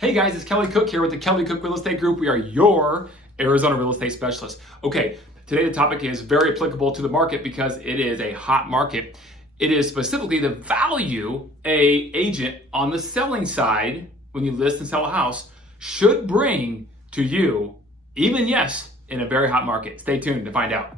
Hey guys, it's Kelly Cook here with the Kelly Cook Real Estate Group. We are your Arizona real estate specialist. Okay, today the topic is very applicable to the market because it is a hot market. It is specifically the value a agent on the selling side, when you list and sell a house, should bring to you, even yes, in a very hot market. Stay tuned to find out.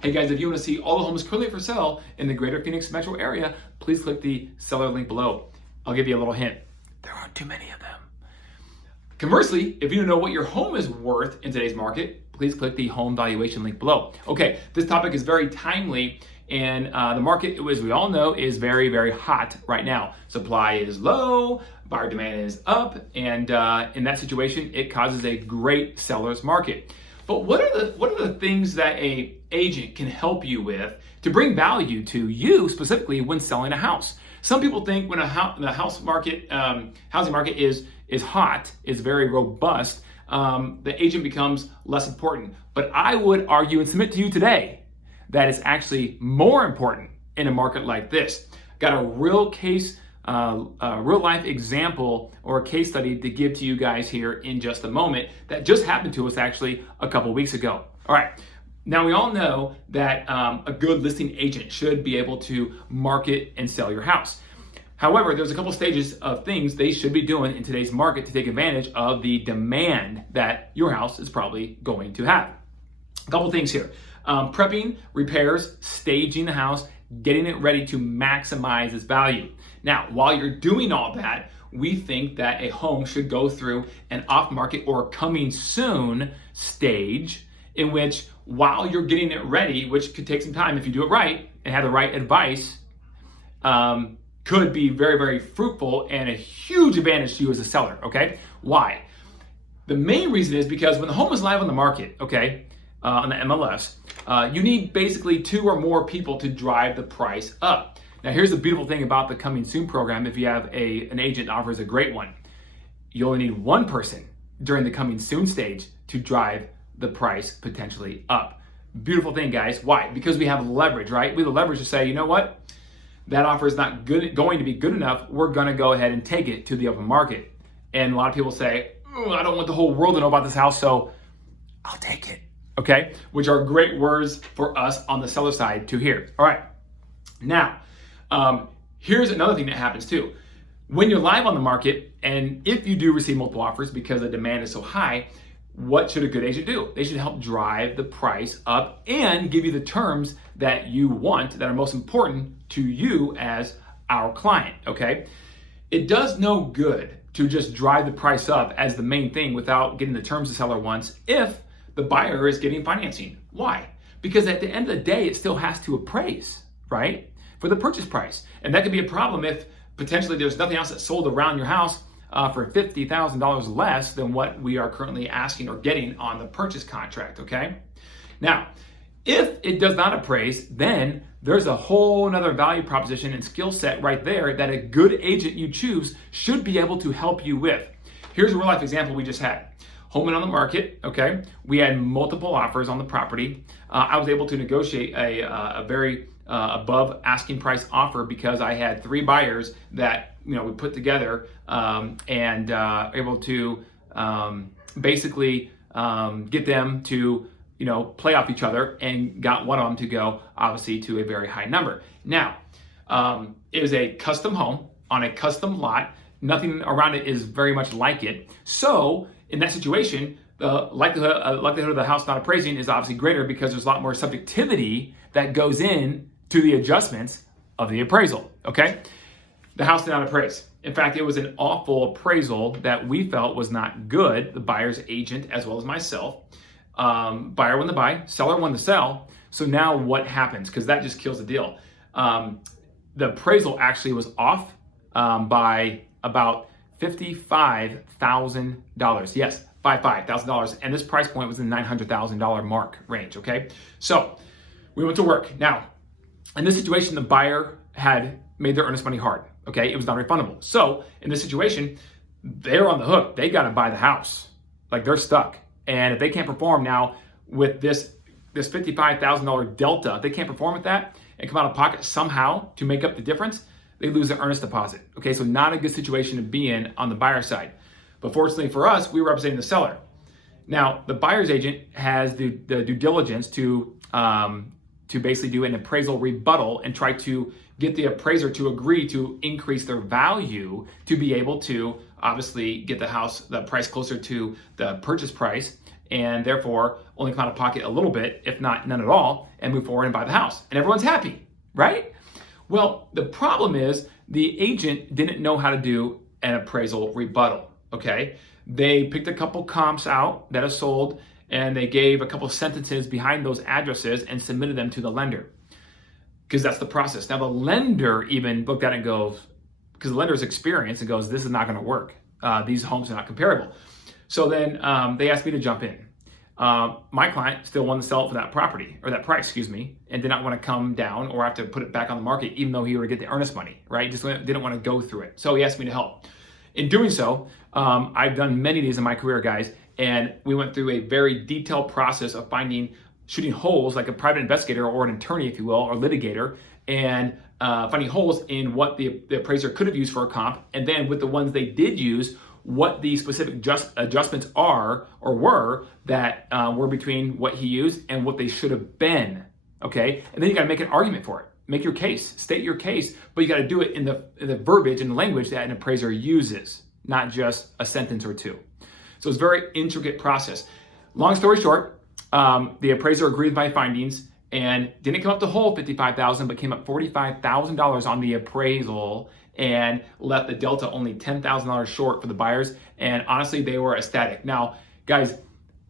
Hey guys, if you want to see all the homes currently for sale in the greater Phoenix metro area, please click the seller link below. I'll give you a little hint. There aren't too many of them. Conversely, if you know what your home is worth in today's market, please click the home valuation link below. Okay, this topic is very timely, and the market, as we all know, is very, very hot right now. Supply is low, buyer demand is up, and in that situation, it causes a great seller's market. But what are the things that a agent can help you with to bring value to you specifically when selling a house? Some people think when the housing market is hot, is very robust, the agent becomes less important. But I would argue and submit to you today that it's actually more important in a market like this. Got a real case, a real life example or a case study to give to you guys here in just a moment that just happened to us actually a couple weeks ago. All right. Now, we all know that a good listing agent should be able to market and sell your house. However, there's a couple stages of things they should be doing in today's market to take advantage of the demand that your house is probably going to have. A couple things here. Prepping, repairs, staging the house, getting it ready to maximize its value. Now, while you're doing all that, we think that a home should go through an off-market or coming soon stage in which, while you're getting it ready, which could take some time if you do it right and have the right advice, could be very, very fruitful and a huge advantage to you as a seller, okay? Why? The main reason is because when the home is live on the market, okay, on the MLS, you need basically 2 or more people to drive the price up. Now, here's the beautiful thing about the Coming Soon program. If you have an agent that offers a great one, you only need 1 person during the Coming Soon stage to drive the price potentially up. Beautiful thing, guys. Why? Because we have leverage, right? We have the leverage to say, you know what? That offer is not going to be good enough. We're going to go ahead and take it to the open market. And a lot of people say, I don't want the whole world to know about this house, so I'll take it. Okay? Which are great words for us on the seller side to hear. All right. Now, here's another thing that happens too. When you're live on the market, and if you do receive multiple offers because the demand is so high, what should a good agent do? They should help drive the price up and give you the terms that you want that are most important to you as our client, okay? It does no good to just drive the price up as the main thing without getting the terms the seller wants if the buyer is getting financing. Why? Because at the end of the day, it still has to appraise, right? For the purchase price. And that could be a problem if potentially there's nothing else that's sold around your house for $50,000 less than what we are currently asking or getting on the purchase contract, okay? Now, if it does not appraise, then there's a whole nother value proposition and skill set right there that a good agent you choose should be able to help you with. Here's a real life example we just had. Home went on the market, okay? We had multiple offers on the property. I was able to negotiate a very above asking price offer because I had 3 buyers that we put together and able to basically get them to play off each other and got one of them to go obviously to a very high number. Now, it was a custom home on a custom lot. Nothing around it is very much like it. So in that situation, the likelihood of the house not appraising is obviously greater because there's a lot more subjectivity that goes in to the adjustments of the appraisal, okay? The house did not appraise. In fact, it was an awful appraisal that we felt was not good, the buyer's agent as well as myself. Buyer won the buy, seller won the sell. So now what happens? Because that just kills the deal. The appraisal actually was off by about $55,000. Yes, $55,000. And this price point was in the $900,000 mark range, okay? So we went to work. Now, in this situation, the buyer had made their earnest money hard, okay? It was non-refundable. So in this situation, they're on the hook. They got to buy the house. Like, they're stuck. And if they can't perform now with this $55,000 delta, if they can't perform with that, and come out of pocket somehow to make up the difference, they lose their earnest deposit. Okay, so not a good situation to be in on the buyer side. But fortunately for us, we were representing the seller. Now, the buyer's agent has the due diligence to basically do an appraisal rebuttal and try to get the appraiser to agree to increase their value to be able to obviously get the price closer to the purchase price, and therefore only come out of pocket a little bit, if not none at all, and move forward and buy the house. And everyone's happy, right? Well, the problem is the agent didn't know how to do an appraisal rebuttal, okay? They picked a couple comps out that are sold, and they gave a couple sentences behind those addresses and submitted them to the lender, because that's the process. Now, the lender even looked at it and goes, because the lender's experienced, and goes, this is not going to work. These homes are not comparable. So then they asked me to jump in. My client still wanted to sell it for that property, or that price, excuse me, and did not want to come down or have to put it back on the market, even though he would get the earnest money, right? Just didn't want to go through it. So he asked me to help. In doing so, I've done many of these in my career, guys, and we went through a very detailed process of shooting holes like a private investigator or an attorney, if you will, or litigator, and finding holes in what the appraiser could have used for a comp, and then with the ones they did use, what the specific adjustments are or were that were between what he used and what they should have been, okay? And then you got to make an argument for it. Make your case, state your case, but you got to do it in the verbiage and the language that an appraiser uses, not just a sentence or two. So it's a very intricate process. Long story short, the appraiser agreed with my findings and didn't come up to whole $55,000, but came up $45,000 on the appraisal and left the delta only $10,000 short for the buyers. And honestly, they were ecstatic. Now, guys,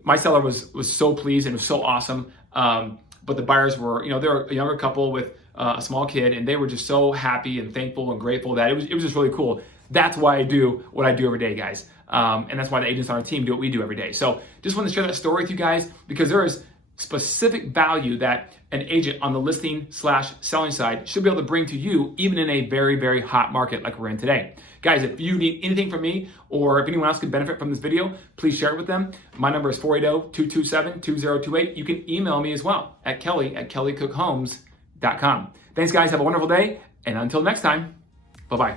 my seller was so pleased and it was so awesome. But the buyers were, they're a younger couple with a small kid, and they were just so happy and thankful and grateful that it was just really cool. That's why I do what I do every day, guys. And that's why the agents on our team do what we do every day. So just want to share that story with you guys, because there is specific value that an agent on the listing/selling side should be able to bring to you, even in a very, very hot market like we're in today. Guys, if you need anything from me, or if anyone else could benefit from this video, please share it with them. My number is 480-227-2028. You can email me as well at kelly@kellycookhomes.com. Thanks, guys. Have a wonderful day. And until next time, bye-bye.